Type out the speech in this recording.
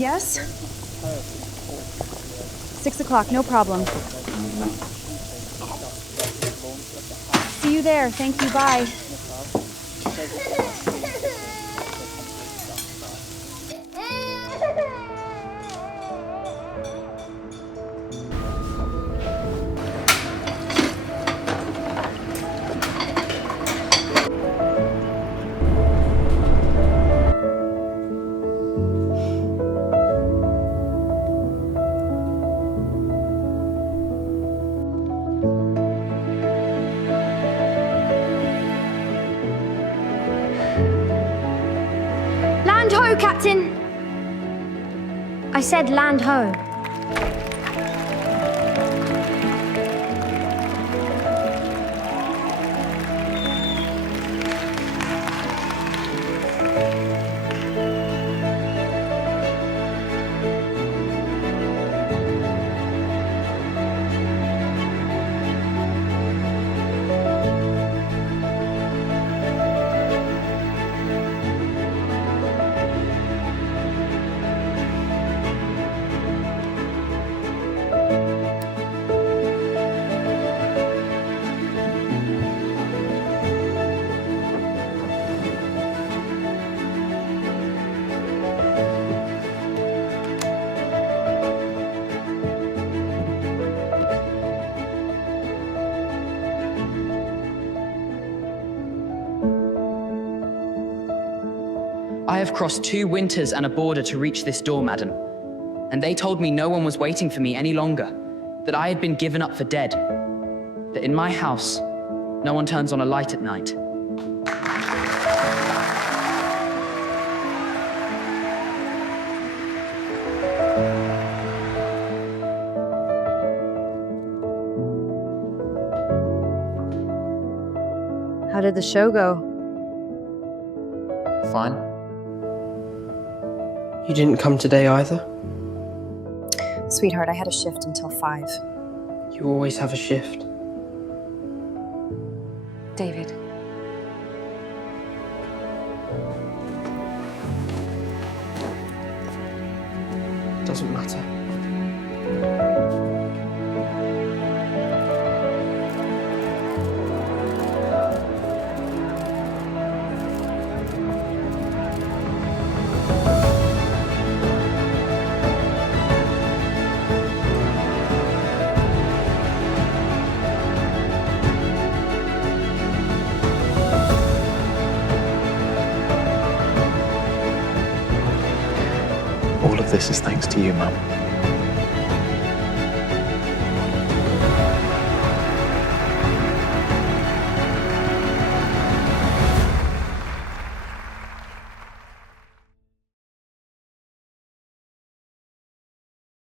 Yes? 6 o'clock, no problem. See you there. Thank you. Bye. Land ho, Captain! I said land ho. I have crossed 2 winters and a border to reach this door, madam. And they told me no one was waiting for me any longer, that I had been given up for dead, that in my house, no one turns on a light at night. How did the show go? Fine. You didn't come today either? Sweetheart, I had a shift until 5. You always have a shift. David. Doesn't matter. All of this is thanks to you, Mum.